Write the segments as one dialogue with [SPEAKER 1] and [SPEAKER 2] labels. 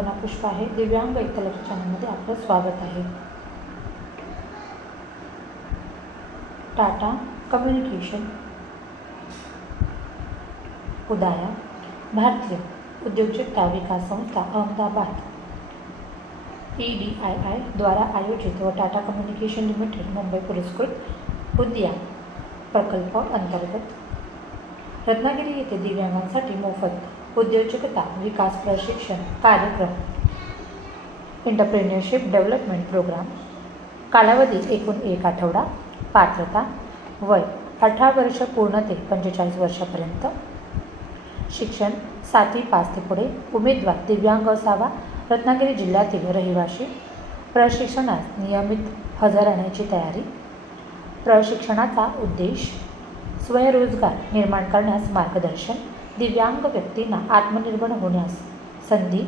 [SPEAKER 1] वंदना पुष्प आहे. दिव्यांग एकलक्ष चॅनलमध्ये आपलं स्वागत आहे. टाटा कम्युनिकेशन. उदाया भारतीय उद्योजकता विकास संस्था Ahmedabad. E D I I द्वारा आयोजित व टाटा कम्युनिकेशन लिमिटेड मुंबई पुरस्कृत उद्या प्रकल्प अंतर्गत. रत्नागिरी येथे दिव्यांगांसाठी मोफत उद्योजकता विकास प्रशिक्षण कार्यक्रम एंटरप्रेन्युअरशिप डेव्हलपमेंट प्रोग्राम कालावधी एकूण एक आठवडा पात्रता वय अठरा वर्ष पूर्ण ते पंचेचाळीस वर्षापर्यंत शिक्षण सातवी पाच ते पुढे उमेदवार दिव्यांग असावा रत्नागिरी जिल्ह्यातील रहिवाशी प्रशिक्षणास नियमित हजर राहण्याची तयारी प्रशिक्षणाचा उद्देश स्वयंरोजगार निर्माण करण्यास मार्गदर्शन दिव्यांग व्यक्तींना आत्मनिर्भर होण्यास संधी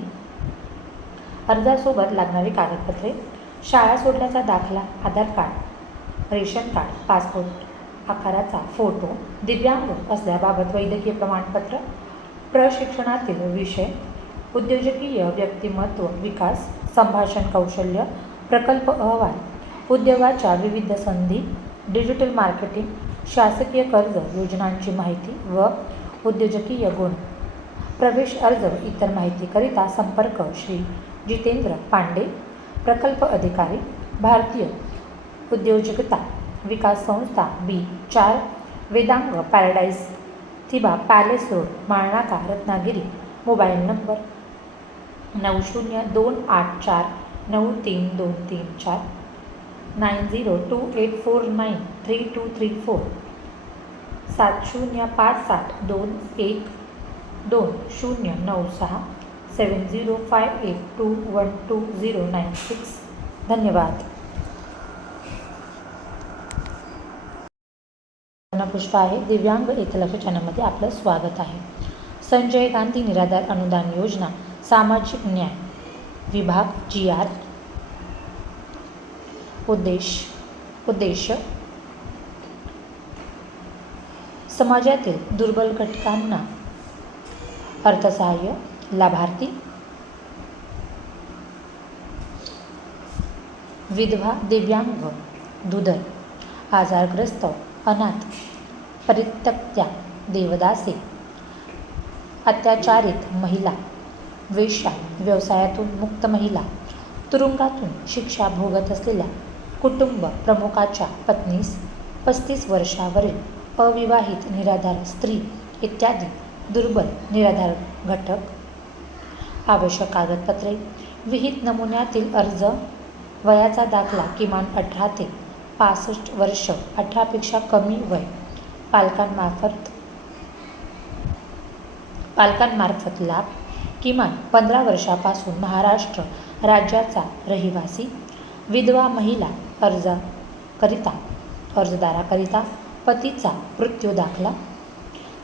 [SPEAKER 1] अर्जासोबत लागणारी कागदपत्रे शाळा सोडल्याचा दाखला Aadhaar card ration card passport आकाराचा फोटो दिव्यांग असल्याबाबत वैद्यकीय प्रमाणपत्र प्रशिक्षणातील विषय उद्योजकीय व्यक्तिमत्व विकास संभाषण कौशल्य प्रकल्प अहवाल उद्योगाच्या विविध संधी डिजिटल मार्केटिंग शासकीय कर्ज योजनांची माहिती व उद्योजकीय गुण. प्रवेश अर्ज इतर माहितीकरिता संपर्क श्री जितेंद्र पांडे प्रकल्प अधिकारी भारतीय उद्योजकता विकास संस्था बी चार Vedang paradise Thiba palace road Malnaka Ratnagiri mobile number नऊ शून्य दोन आठ चार नऊ तीन दोन तीन चार nine zero two eight four nine three two three four. सात शून्य पाच सात दोन एक दोन शून्य नऊ सहा seven zero five eight two one two zero nine six. धन्यवाद. पुष्प आहे. दिव्यांग एकलक्ष चॅनलमध्ये आपलं स्वागत आहे. संजय गांधी निराधार अनुदान योजना सामाजिक न्याय विभाग जी आर. उद्देश उद्देश समाजातील दुर्बल घटकांना अर्थसहाय्य लाभार्थी विधवा दिव्यांग दुधर आजारग्रस्त अनाथ परित्यक्त्या देवदासे अत्याचारित महिला वेश्या व्यवसायातून मुक्त महिला तुरुंगातून शिक्षा भोगत असलेल्या कुटुंब प्रमुखाच्या पत्नीस पस्तीस वर्षावरील अविवाहित निराधार स्त्री इत्यादी दुर्बल निराधार घटक. आवश्यक कागदपत्रे विहित नमुन्यातील अर्ज वयाचा दाखला किमान अठरा ते पासष्ट वर्ष अठरापेक्षा कमी वय पालकांमार्फत पालकांमार्फत लाभ किमान पंधरा वर्षापासून महाराष्ट्र राज्याचा रहिवासी विधवा महिला अर्जाकरिता अर्जदाराकरिता पतीचा मृत्यू दाखला.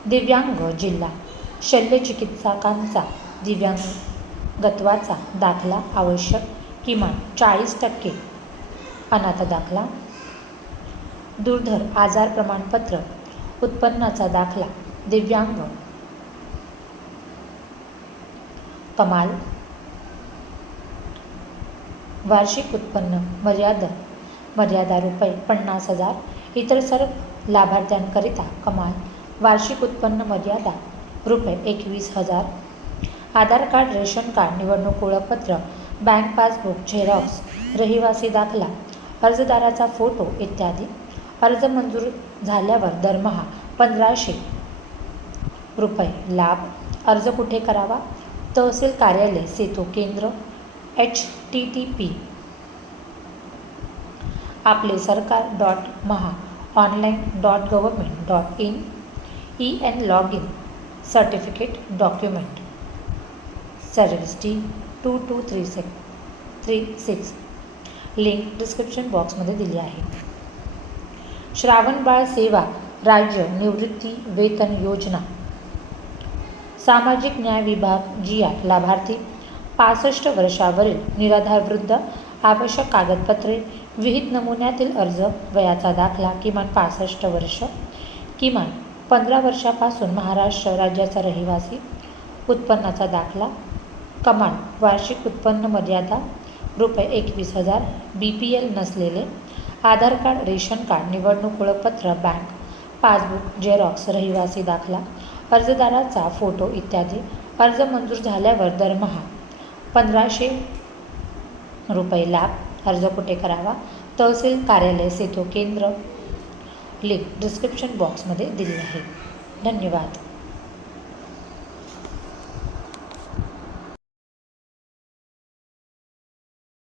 [SPEAKER 1] दिव्यांग जिल्हा. शल्यचिकित्सकांचा दिव्यांगत्वाचा दाखला आवश्यक किमान चाळीस टक्के अनाथ दाखला. दुर्धर आजार प्रमाणपत्र उत्पन्नाचा दाखला. दिव्यांग कमाल. वार्षिक उत्पन्न मर्यादा मर्यादा रुपये पन्नास हजार. इतर सर्व लाभार्थ्यांकरिता कमाल वार्षिक उत्पन्न मर्यादा रुपये एकवीस हजार. आधार कार्ड रेशन कार्ड निवडणूक ओळखपत्र बँक पासबुक झेरॉक्स रहिवासी दाखला अर्जदाराचा फोटो इत्यादी. अर्ज मंजूर झाल्यावर दरमहा पंधराशे रुपये लाभ. अर्ज कुठे करावा? तहसील कार्यालय सेतू केंद्र एच टी टी पी आपले सरकार dot Maha online dot government dot in E N log in certificate document T two two three six three six link description बॉक्समध्ये दिली आहे. श्रावणबाळ सेवा राज्य निवृत्ती वेतन योजना. सामाजिक न्याय विभाग जी आर लाभार्थी. पासष्ट वर्षावरील निराधार वृद्ध आवश्यक कागदपत्रे विहित नमुन्यातील अर्ज वयाचा दाखला किमान पासष्ट वर्ष किमान पंधरा वर्षापासून महाराष्ट्र राज्याचा रहिवासी उत्पन्नाचा दाखला कमाल वार्षिक उत्पन्न मर्यादा रुपये एकवीस हजार बी पी एल नसलेले आधार कार्ड रेशन कार्ड निवडणूक ओळखपत्र बँक पासबुक झेरॉक्स रहिवासी दाखला अर्जदाराचा फोटो इत्यादी अर्ज मंजूर झाल्यावर दरमहा पंधराशे रुपये लाभ अर्ज कुठे करावा? तहसील कार्यालय सेतू केंद्र. लिंक डिस्क्रिप्शन बॉक्समध्ये दिली आहे. धन्यवाद.